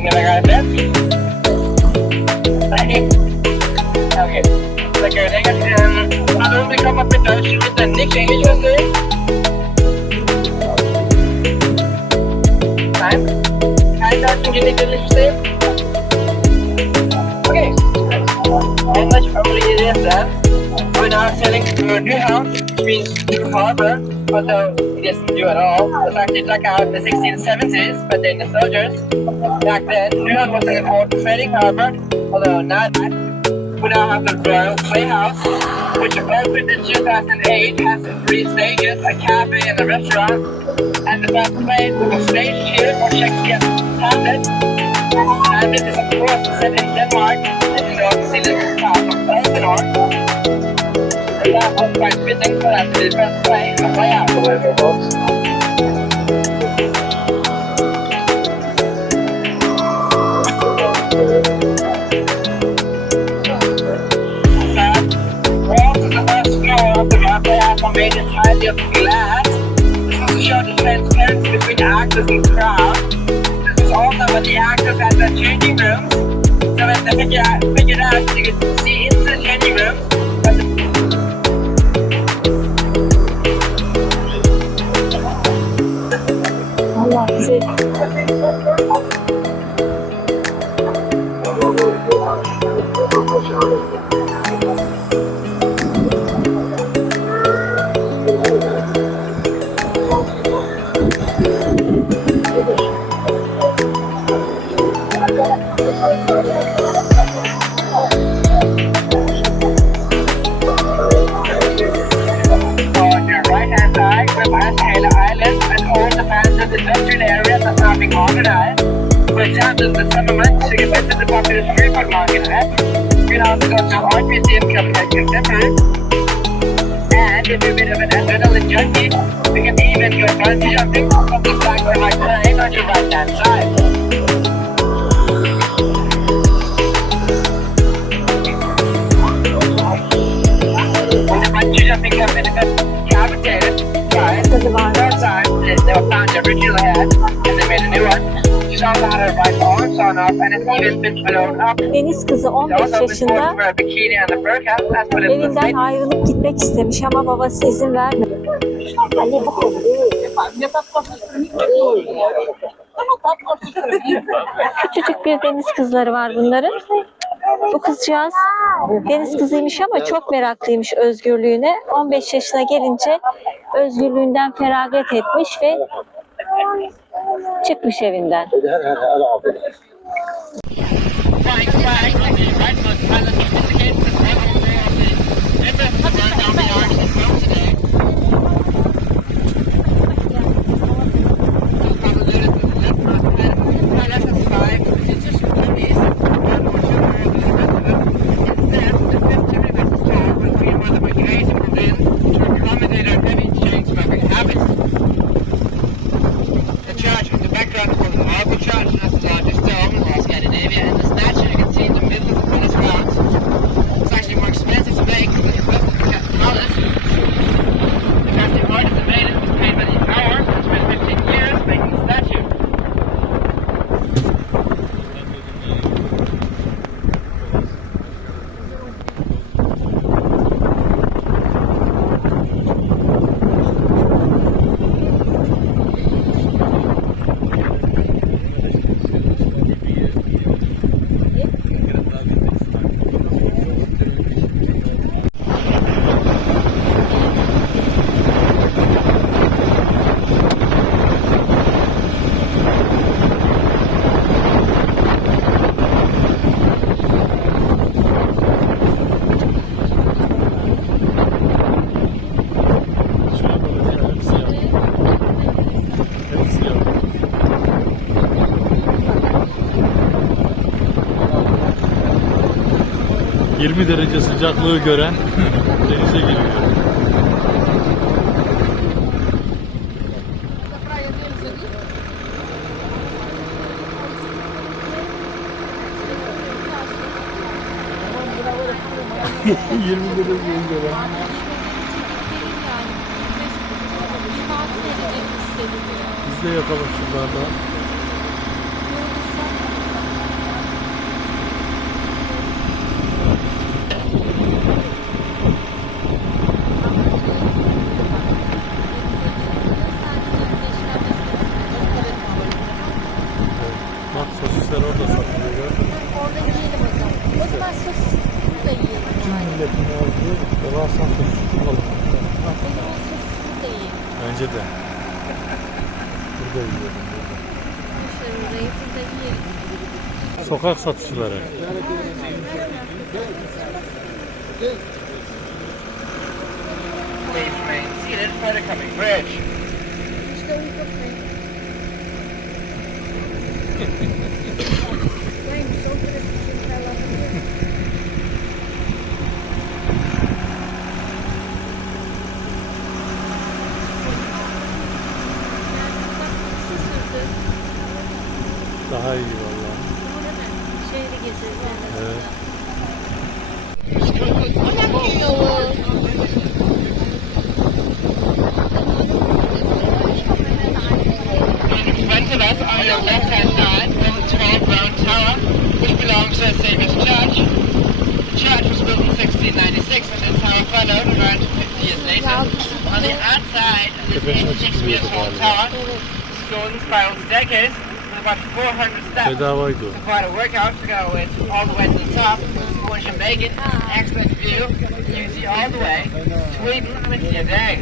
Ingen är rädd. Nej. Okej. Så kan jag lägga till en... Hallå, vi kommer på dörr. Lite nick English just nu. Nej. Nej, där kan du lite lyfta. Okej. And much probably it is that. We're now selling to a new house, which means new harbor, although it isn't new at all. It's actually dug out in the 1670s, but they're the soldiers. Back then, New York was an important trading harbor, although not that. We now have the Royal Playhouse, which opened in 2008, has 3 stages, a cafe and a restaurant, and the best play was staged here for Shakespeare's Hamlet. And it is of course set in Denmark, and you also see the town of Kopenhag. And that was quite fitting for that to be the best play and play out. Are made entirely of glass. This was to show the transparency between actors and crowd. This was also when the actors had their changing rooms. So when they figured out you could see into the changing rooms. Allah bize For example, in the summer months, you can visit the popular street food market there. You can also go to art museum Kopenhag Bot Turu. And if you're a bit of an adrenaline junkie, you can even go bungee jumping from the back of my plane on your right hand side. When the bungee jumping company got cavitated, third time they were found originally had, and they made a new one. Deniz kızı 15 yaşında evinden ayrılıp gitmek istemiş ama babası izin vermedi. Küçücük bir deniz kızları var bunların. Bu kızcağız deniz kızıymış ama çok meraklıymış özgürlüğüne. 15 yaşına gelince özgürlüğünden feragat etmiş ve çıkmış evinden. derece sıcaklığı gören denize giriyor. Biz de yapalım şunlardan. Bak sosisler orada satılıyor gördün mü? Orada yiyelim o zaman. O zaman sosis da yiyelim. Bütün milletin olduğu devasa sosisçi balık. O zaman sosis da yiyelim. Bence de. Burada yiyelim. Dışarıdayı burada yiyelim. Sokak satışçıları. Please remain seated for the coming bridge. İşte uyku freni. Neymiş o burası şimdi alabiliyor. Kısa sürdü. Daha iyi valla. Şehri gezeriz en azından. Evet. In front of us on your left-hand side is a tall brown tower which belongs to St. Saviour's Church. The church was built in 1696 and the tower followed around 50 years later. On the outside of this 86 meters tall tower is a golden spiral staircase with about 400 steps. Bedavaydı o. It's quite a workout to go all the way to the top. Once you make it, excellent view. You see all the way to Sweden on a clear day.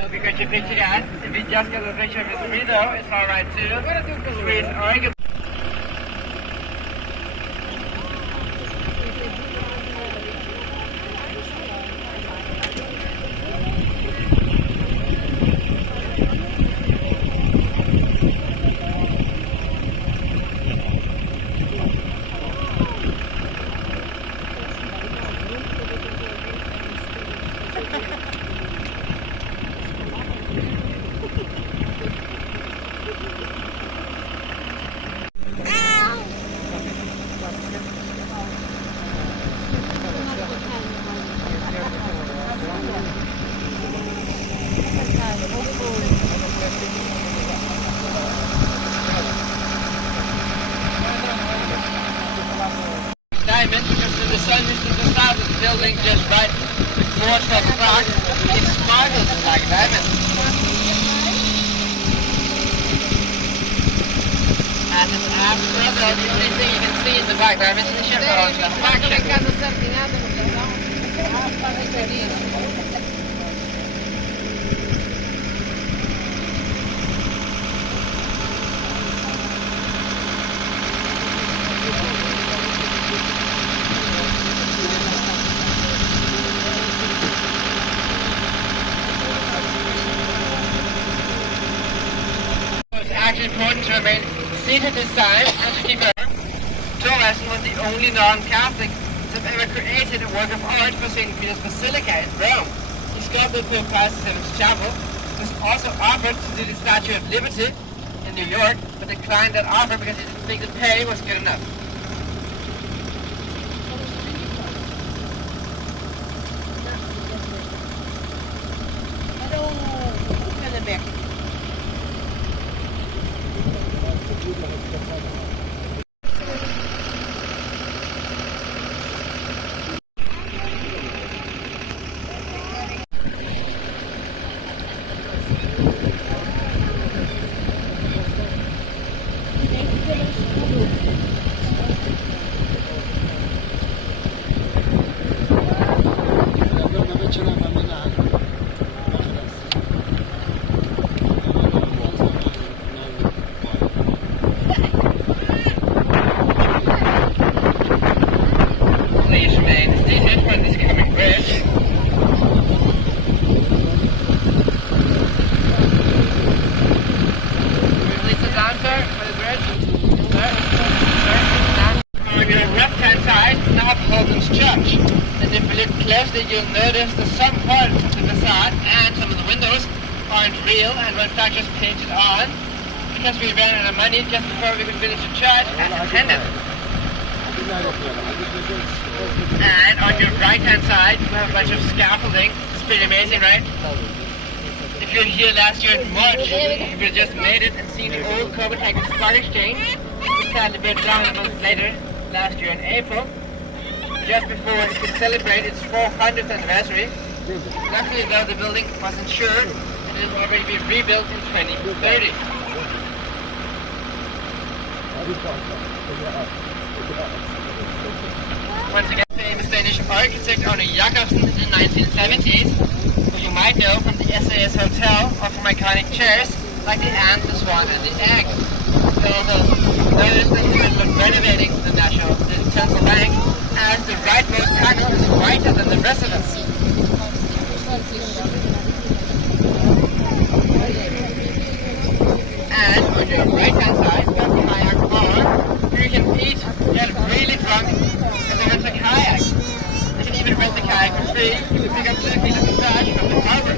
Hope you got your picture, guys. If you just got a picture of me, though, it's alright too. It's free in Oregon. Diamond, because when the sun is just out of the building just right before 12 o'clock, it sparkles like a diamond. And it's after the only thing you can see in the background is the shipyard action. It's actually important to remain seated this time and to keep our Thomas was the only non-Catholic to have ever created a work of art for St. Peter's Basilica in Rome. He sculpted Pope Pius VII's chapel. He was also offered to do the Statue of Liberty in New York, but declined that offer because he didn't think the pay was good enough. Please remain seated for this coming bridge. Release the down, sir, for the bridge. Sir, on your left-hand side, now Hogan's Church. And if you look closely, you'll notice that some parts of the facade and some of the windows aren't real and were in fact just painted on because we ran out of money just before we could finish the church as intended. And on your right-hand side, we have a bunch of scaffolding. It's pretty amazing, right? If you're here last year in March, you could have just made it and seen the old Kopenhag Stock Exchange. We sadly burned down a month later, last year in April. just before it could celebrate its 400th anniversary. Luckily though, the building was insured and it will already be rebuilt in 2030. Once again, famous Danish architect Arne Jacobsen in the 1970s, who you might know from the SAS Hotel or from iconic chairs like the ant, the swan and the egg. They also noticed that in the middle of renovating the Central Bank as the rightmost panel is whiter than the rest of us. And on your right hand side, we have the kayak bar, where you can eat, get really drunk, and then rent a kayak. You can even rent the kayak for free if you pick up 2 kilos of trash from the harbor.